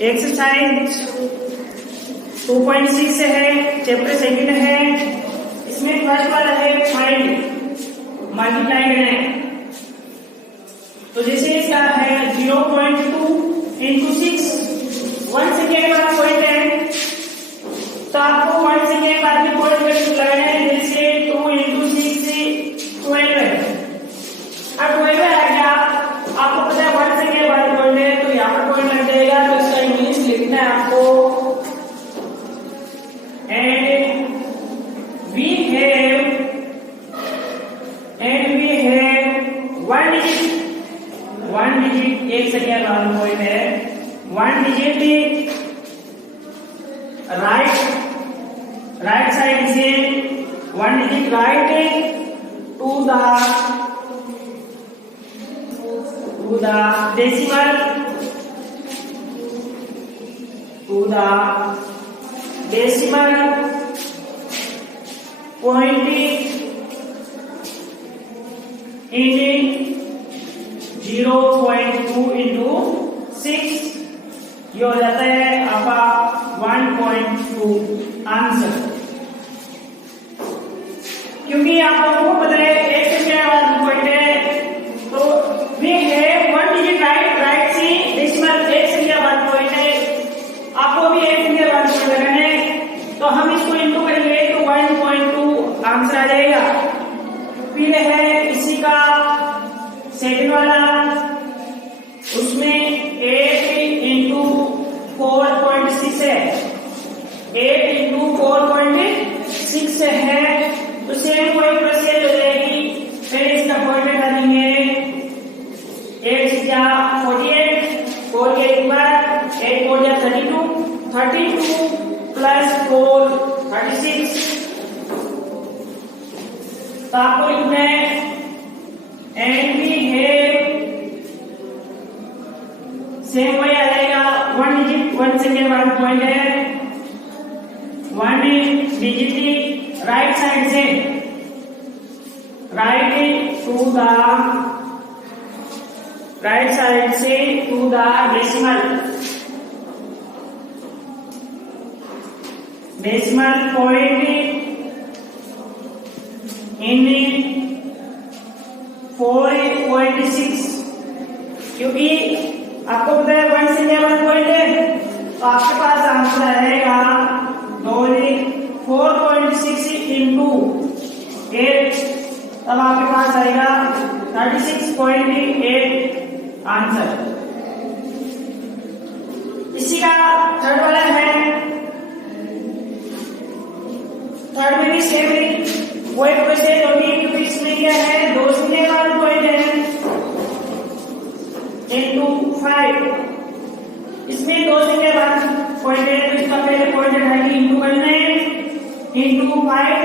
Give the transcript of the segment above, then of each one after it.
Exercise 2.6 है, chapter 2 है। इसमें फर्स्ट वाला है फाइंड मल्टीप्लाई करना है। तो जैसे इसका है 0.2 इंटू 6, 1 सेकेंड वाला पॉइंट है, तो आपको 1 सेकेंड बाद में पॉइंट लगाना है। जैसे 2 इंटू 6 12 है। अब 12 आ गया, आपको पता है 1 सेकेंड बाद पॉइंट है, तो यहाँ पर पॉइंट लग जाएगा। तो इसका इंग्लिश लिखना है आपको, and we have 1 digit 1 second बाद पॉइंट है, 1 डिजिट राइट साइड से 1 digit right to the decimal point in 0.2 into 6, ये हो जाता है आपका 1.2 आंसर। क्योंकि आप लोगों को पता है 1 सेकेंड बाद पॉइंट है, तो वी हैव 1 डिजिट राइट से डेसिमल 1 सेकेंड बाद पॉइंट है, आपको भी 1 सेकेंड बाद पॉइंट लगाना है। तो हम इसको इंटू करेंगे तो 1.2 आंसर आ जाएगा। फिर है इसी का सेकंड वाला, उसमें 8 इंटू 4.6 है, 8 इंटू 4.6 है। तो सेम वही प्रोसेस हो जाएगी। पहले इसका पॉइंट हटा देंगे, 8 से 48, 4 के एक बार 8 4 32 प्लस 4 36। तो आपको लिखना है एंड वी हैव, सेम वही आ जाएगा, 1 डिजिट 1 सेकेंड बाद पॉइंट है, 1 डिजिट राइट साइड से to the decimal point in 4.6। क्योंकि आपको पता है 1 सेकेंड बाद पॉइंट है, तो आपके पास आंसर आएगा 4.6 इंटू 8, तब आपके पास आएगा 36.8 आंसर। इसी का थर्ड वाला है, थर्ड में भी सेम वो एक प्रोसेस होगी। क्योंकि इसमें क्या है 2 सेकेंड बाद पॉइंट है इंटू 5, इसमें 2 सेकेंड बाद पॉइंट है, तो इसका पहले पॉइंट हटाएंगे, इंटू करना है, इंटू 5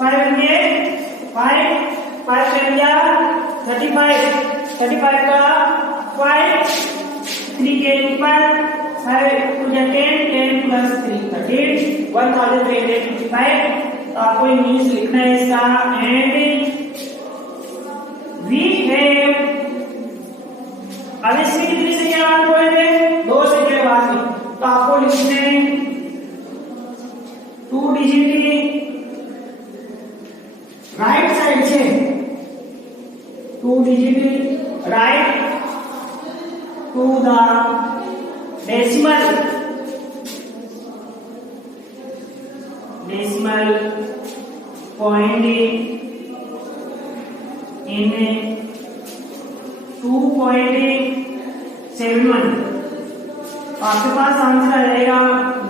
5 बन 5 क्या 35 का 5 3 के ऊपर 5 टू 10 प्लस 3 13 1355। तो आपको इंग्लिश लिखना है इसका, एंड वी हैव, अब इसमें कितनी सेकेंड बाद पॉइंट है 2 सेकेंड बाद में, तो आपको लिखना है 2 डिजिट राइट साइड से 2 digit right to the decimal point in 2.71। आपके पास आंसर आ जाएगा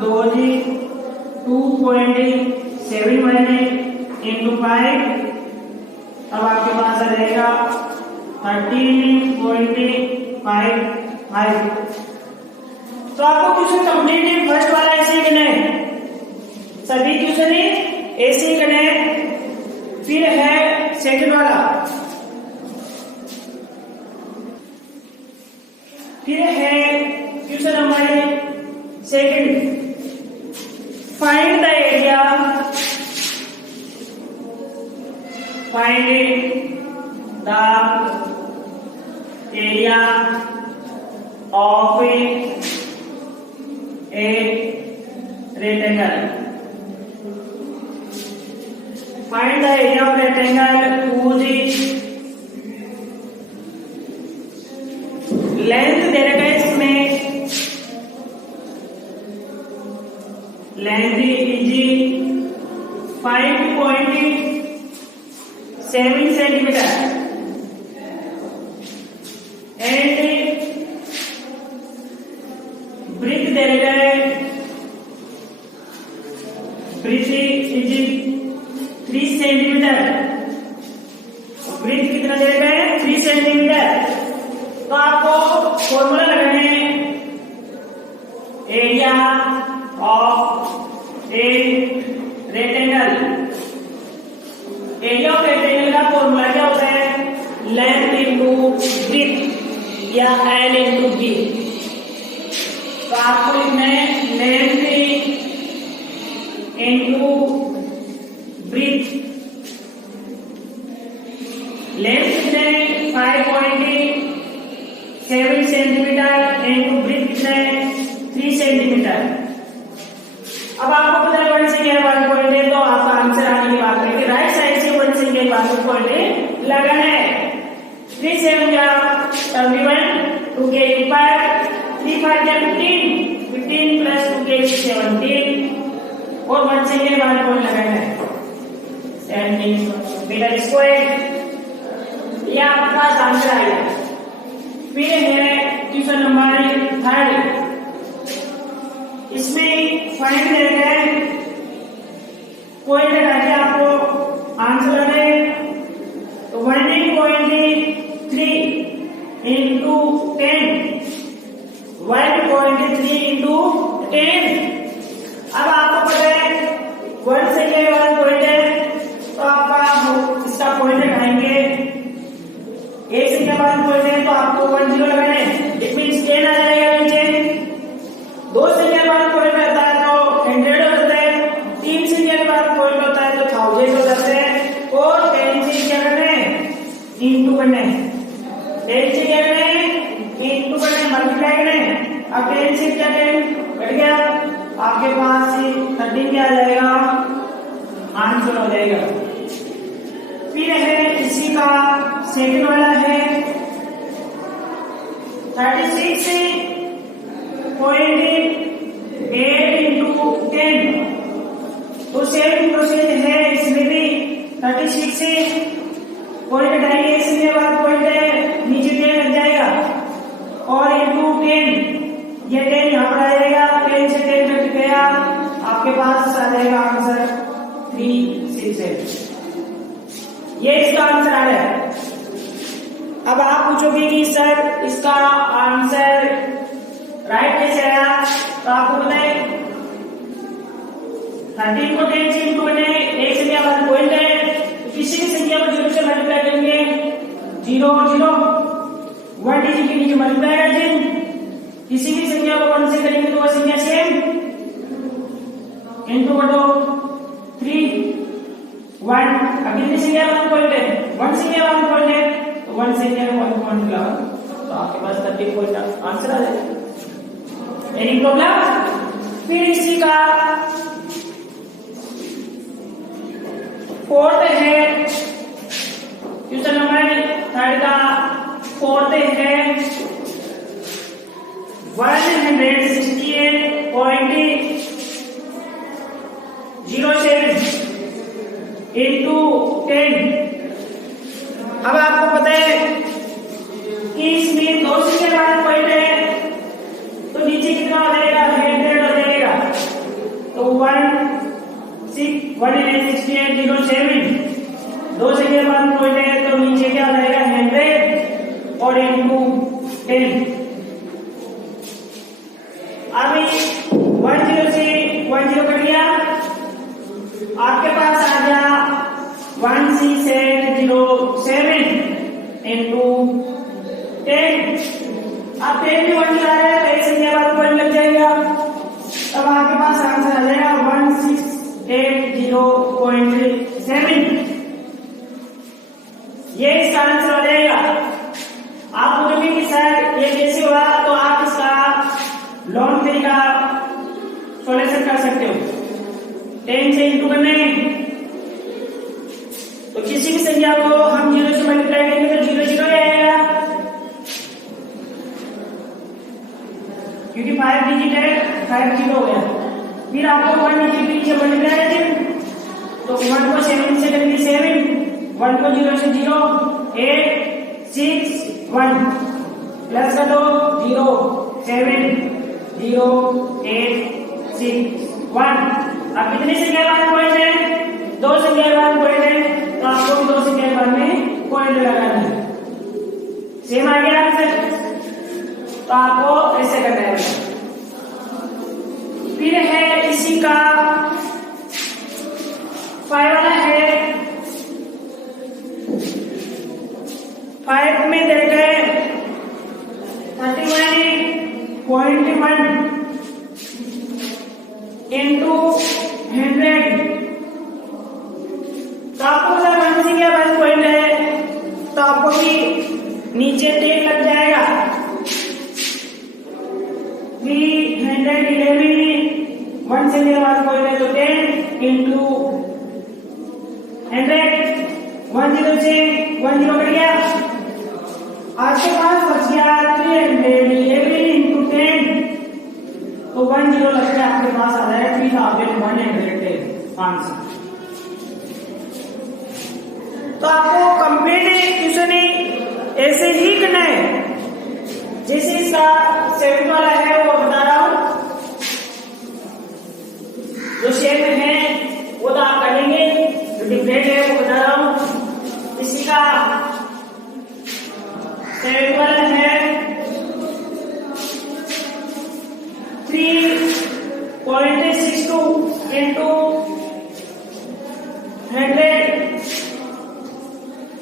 2.71 इंटू 5, अब आपके पास आ जाएगा 13.55। तो आपको क्वेश्चन कंप्लीट है, फर्स्ट वाला ऐसे ही करना है, सभी क्वेश्चन ऐसे ही करना है। फिर है सेकंड वाला, फिर है क्वेश्चन हमारे second, find the area of a rectangle. Find the area of rectangle whose length दे रखा है इसमें, length is 5.7 centimeter and breadth दे रखा है, breadth is 3 centimeter, breadth कितना दे रखा है 3 centimeter। तो आपको फॉर्मूला लगाना है area of a rectangle. Area of rectangle का फॉर्मूला क्या होता है, लेंथ इनटू ब्रेथ या एल इनटू बी। तो आपको लिखना है लेंथ इनटू ब्रेथ। लेंथ कितना है 5.7 सेंटीमीटर इनटू ब्रेथ कितना है 3 सेंटीमीटर। अब आपको पता है 1 से 1 पॉइंट है, तो आपका आंसर आने की बात करके राइट साइड से 1 से 1 पॉइंट लगाना है। 3 से 21 2 के ऊपर 3 5 15 15 प्लस 2 के 17 और 1 से 1 पॉइंट लगाना है 17 मीटर स्क्वायर। ये आपके पास आंसर आएगा। फिर है क्वेश्चन नंबर 3, इसमें पॉइंट देते हैं, पॉइंट लगाके आपको आंसर लगाना है। तो 1.3 इंटू 10 1.3 इंटू 10। अब आपको पता है 1 से 1 पॉइंट है, तो आपका इसका पॉइंट लगाएंगे। 1 से 1 पॉइंट है तो आपको 10 लगाना है, इट मींस 10 आ जाएगा नीचे। 2 से 1 पॉइंट रहता है तो 100 हो जाता है, 3 से 1 पॉइंट होता है तो 1000 हो जाता है, और 10 से क्या करना है इंटू करना है, 10 से क्या करना है इंटू करना है, मल्टीप्लाई करना है। अब 10 से क्या 10 कट गया, आपके पास 13 क्या आ जाएगा आंसर हो जाएगा। फिर है इसी का सेकंड वाला है 36.8 इंटू 10। तो सेम प्रोसेस है इसमें भी 36 से पॉइंट हटाएंगे, इसमें बाद पॉइंट है नीचे 10 लग जाएगा और इंटू 10, ये 10 यहाँ पर आएगा, 10 से 10 कट गया, आपके पास आ जाएगा आंसर 368। ये इसका आंसर आ रहा है। अब आप पूछोगे कि सर इसका आंसर राइट कैसे आया, तो आपको पता है 13 को 10 से इंटू करना है, 1 से 1 पॉइंट है, तो किसी भी संख्या को 0 से मल्टीप्लाई करेंगे 0 और 0 1 डिजिट के नीचे मल्टीप्लाई कर दें। किसी भी संख्या को 1 से करेंगे तो वो संख्या सेम इंटू करो 3 1। अब कितनी संख्या 1 पॉइंट है, 1 संख्या 1 पॉइंट है, तो 1 संख्या 1 पॉइंट लगाओ तो आपके पास 30 पॉइंट आंसर आ जाएगा। Any problem? फिर इसी का फोर्थ है क्वेश्चन नंबर 3 का फोर्थ है 168.07 इंटू 10। अब आपको पता है कि इसमें 2 से 1 पॉइंट है, तो नीचे कितना हो जाएगा 100 हो जाएगा, तो 168.07 2 से 1 पॉइंट है, तो नीचे क्या हो जाएगा 100 और इंटू 10। अभी 10 से 10 कट गया, आपके पास आ गया 1607 इंटू 10। अब 10 भी 1 ला रहे हैं तो 1 से 1 पॉइंट लग जाएगा, तब आपके पास आंसर आ जाएगा 1680.7। ये इसका आंसर हो जाएगा। आप बोलोगे कि सर ये कैसे हुआ, तो आप सॉल्यूशन कर सकते हो। 10 से इंटू करना है तो किसी भी संख्या को हम 0 से मल्टीप्लाई करेंगे तो 0 0 आएगा, क्योंकि 5 डिजिट है, 5 0 हो गया। फिर आपको 1 डिजिट पीछे मल्टीप्लाई करेंगे तो 1 को 7 से करेंगे 7, 1 को 0 से 0, 8 6 1 प्लस कर दो 0 7 0 8 6 1। अब कितनी संख्या बाद पॉइंट है? 2 संख्या बाद पॉइंट है, तो आपको भी 2 संख्या बाद में पॉइंट लगाना है। सेम आ गया आंसर, तो आपको ऐसे करना है। फिर है इसी का 5 वाला है। 5 में दे गए 31.1 इंटू 100, तो आपको अगर 1 से क्या बस पॉइंट है तो आपको भी नीचे 10 लग जाएगा। 311 1 से क्या बस पॉइंट है तो 10 इंटू 100, 1 0 से 1 0 कट गया, आपके पास बच गया 311 इंटू 10, तो 1 0 लग गया, आपके पास आ जाएगा 3110 आंसर। तो आपको कंप्लीट क्वेश्चन ऐसे ही करना है जैसे इसका 7 वाला है वो बता रहा हूं, जो शेप है वो तो आप करेंगे, जो डिफरेंट है वो बता रहा हूं। इसी का 7 वाला है 3.62 इंटू 100।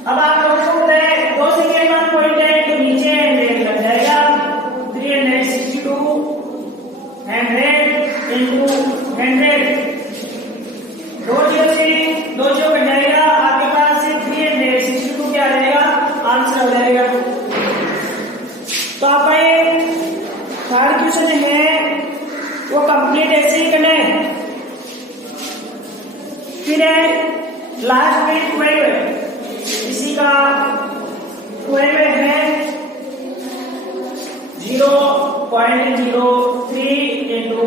अब आप लोगों को है 2 से क्या मान पॉइंट है तो नीचे 100 लग जाएगा, 362 100 इंटू 100, 2 0 से 2 0 कट जाएगा, आपके पास से 362 क्या आ जाएगा आंसर हो जाएगा। तो आपका ये थर्ड क्वेश्चन है वो कंप्लीट ऐसे ही करना है। फिर है लास्ट में 12, इसी का 12 है 0.03 इंटू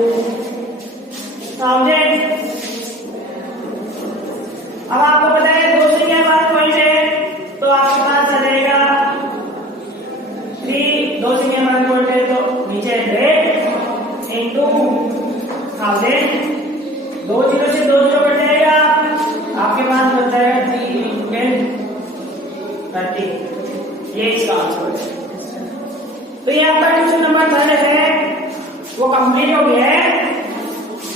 1000। अब आपको पता है 2 से क्या बात पॉइंट है तो आपके पास आ जाएगा 3, 2 से क्या बात पॉइंट है तो नीचे 100 इंटू 1000, 2 0 से 2 0 कट जाएगा, आपके पास बचता है 3 इंटू 10 30, ये इसका आंसर है। तो ये आपका क्वेश्चन नंबर 3 है वो कंप्लीट हो गया है।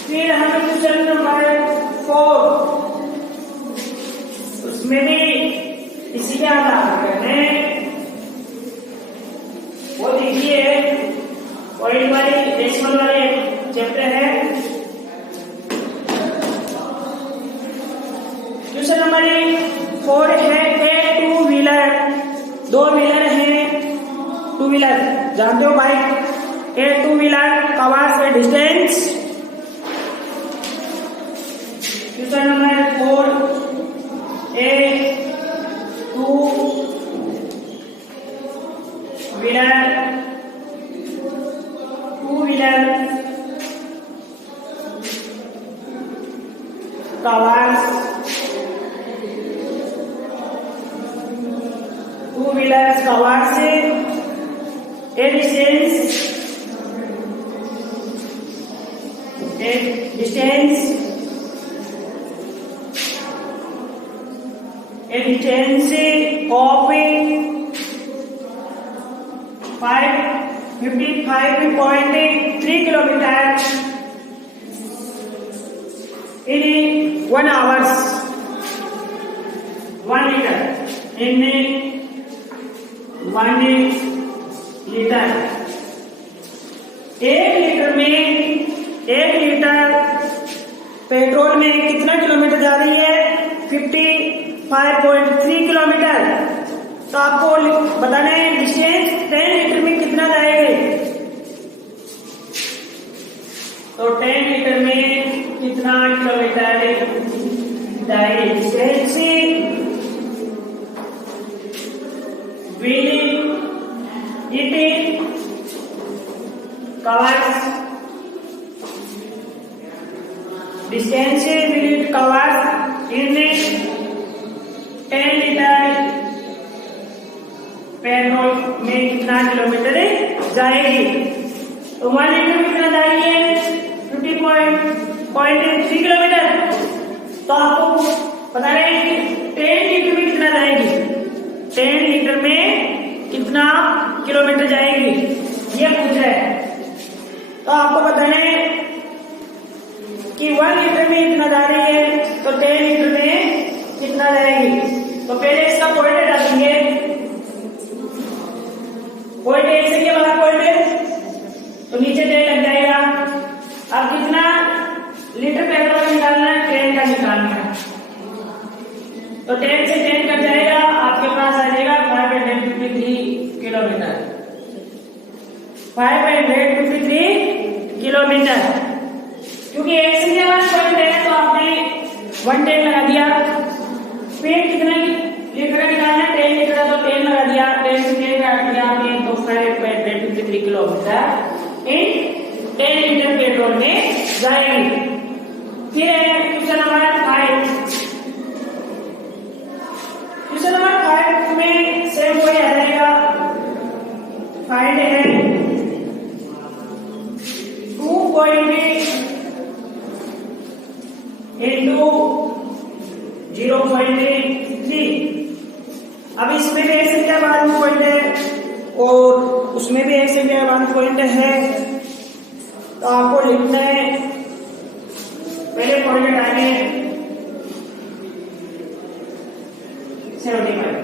फिर हमें क्वेश्चन नंबर 4, उसमें भी इसी के आधार करने वो देखिए पॉइंट वाली डेसिमल वाले चैप्टर है। क्वेश्चन नंबर 4 है ए 2 व्हीलर, 2 व्हीलर है 2 व्हीलर जानते हो bike, A 2 wheeler covers A distance. Question number 4 A 2 wheeler covers 2 wheelers covers A distance of 55.3 kilometre in 1 hours, 1 liter in 1 litre. 1 litre में 1 litre petrol में कितना kilometre जा रही है? 55.3 किलोमीटर। तो आपको बताना है डिस्टेंस 10 लीटर में कितना जाएगा। तो 10 litre direct distance will it covers distance will it covers in 10 litre petrol में कितना किलोमीटर जाएगी? तो 1 लीटर में कितना जाएगी? 50.3 किलोमीटर। तो आपको पता है कि 10 लीटर में कितना जाएगी? 10 लीटर में कितना किलोमीटर जाएगी ये पूछ रहा है। तो आपको पता है कि 1 लीटर में कितना जा रही है, तो 10 लीटर में कितना जाएगी? तो पहले इसका पॉइंट डालेंगे। पॉइंट एक से क्या बड़ा पॉइंट है, तो नीचे 10 लग जाएगा। अब कितना लीटर पेट्रोल निकालना है? 10 का निकालना है। तो 10 से 10 कट जाएगा, आपके पास आ जाएगा 553 किलोमीटर। 553 किलोमीटर। क्योंकि एक से के बाद पॉइंट है तो आपने 110 लगा दिया। फिर कितना लीटर का निकालना है? 10 लीटर तो 10 लगा दिया। 10 से 10 काट दिया आपने, तो 553 किलोमीटर इन 10 लीटर पेट्रोल में जाएगी। फिर है क्वेश्चन नंबर 5। क्वेश्चन नंबर 5 में सेम वही आ जाएगा। फाइंड है 2.8 into 0.3। अब इसमें भी एक संख्या बाद पॉइंट है और उसमें भी एक संख्या बाद पॉइंट है। तो आपको लिखना है, पहले पॉइंट डालें 75,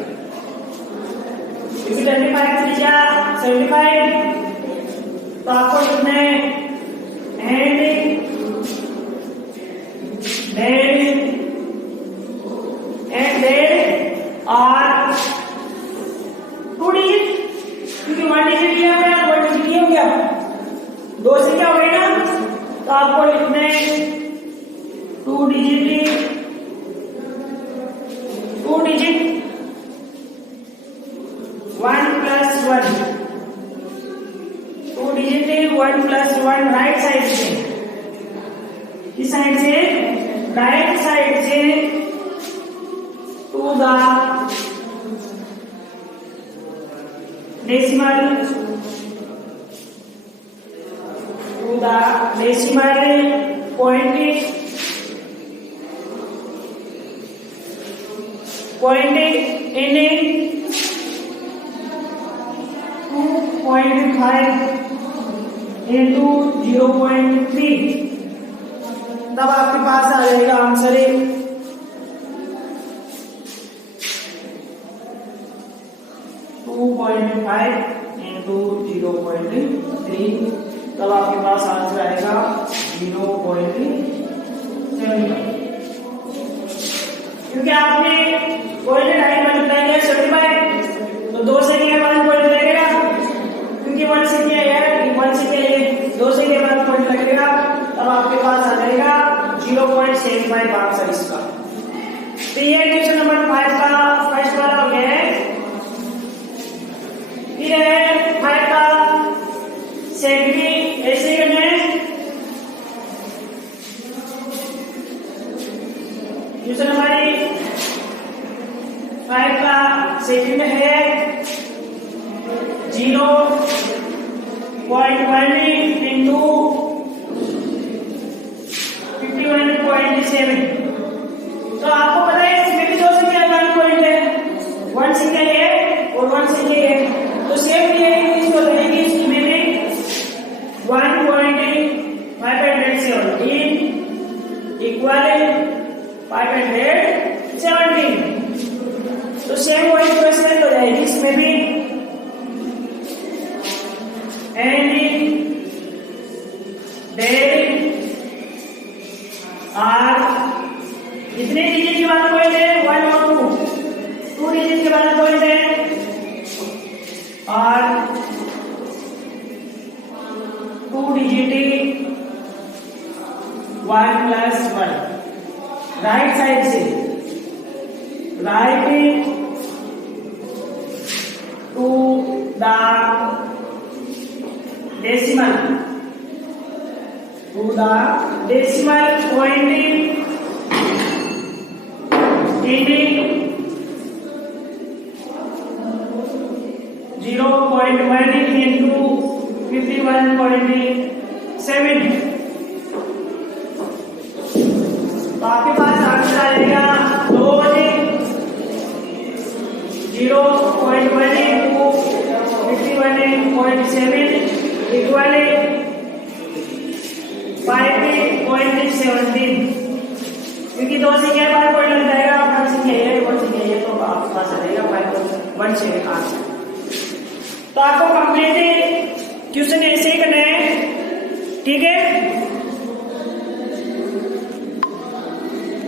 क्योंकि 25 त्रिज्या 75। तो आपको लिखना है एंड और 2 डिजिट, क्योंकि 1 डिजिट दिया हुआ है, 1 डिजिट दिया गया, 2 से क्या हो गया ना? तो आपको लिखना है 2 digit 1 plus 1, 2 digit 1 plus 1 right side से, किस साइड से? राइट साइड से to the decimal point in 2.5 into 0.3। तब आपके पास आ जाएगा आंसर 2.5 into 0.3। तब आपके पास आंसर आएगा 0.75। क्योंकि आपने पॉइंट टाइम मल्टीप्लाई किया 75, तो 2 से के बाद पॉइंट लगेगा, क्योंकि 1 से क्या है, 1 से क्या है, 2 से के बाद पॉइंट लगेगा। तब आपके पास आ जाएगा 0.75 आंसर इसका। तो ये क्वेश्चन नंबर 5 का फर्स्ट वाला हो गया है। फिर है 5 का सेकंड, ऐसे करना है। क्वेश्चन नंबर 5 का सेकंड है 0.1 into 51.7। तो आपको पता है इसमें भी 2 संख्या वाली पॉइंट है, 1 संख्या है और 1 संख्या है। तो सेम ये इसको रहेगी, इसमें भी 1.517 इक्वल 517। तो सेम वही क्वेश्चन हो जाएगी इसमें भी। एंड आर कितने डिजिट के बाद पॉइंट है? 1 और 2 डिजिट के बाद पॉइंट है। और 2 डिजिट 1 plus 1 राइट साइड से right to the decimal point in 0.1 into 51.7। तो आपके पास आंसर आएगा 0.1 into 51.7 इक्वल 5.17, क्योंकि 2 से क्या बार पॉइंट लग जाएगा, 1 से क्या है 1 से क्या है, तो आपके पास आ जाएगा 5.17 आंसर। तो आपको कंप्लीट क्वेश्चन ऐसे ही करना है, ठीक है।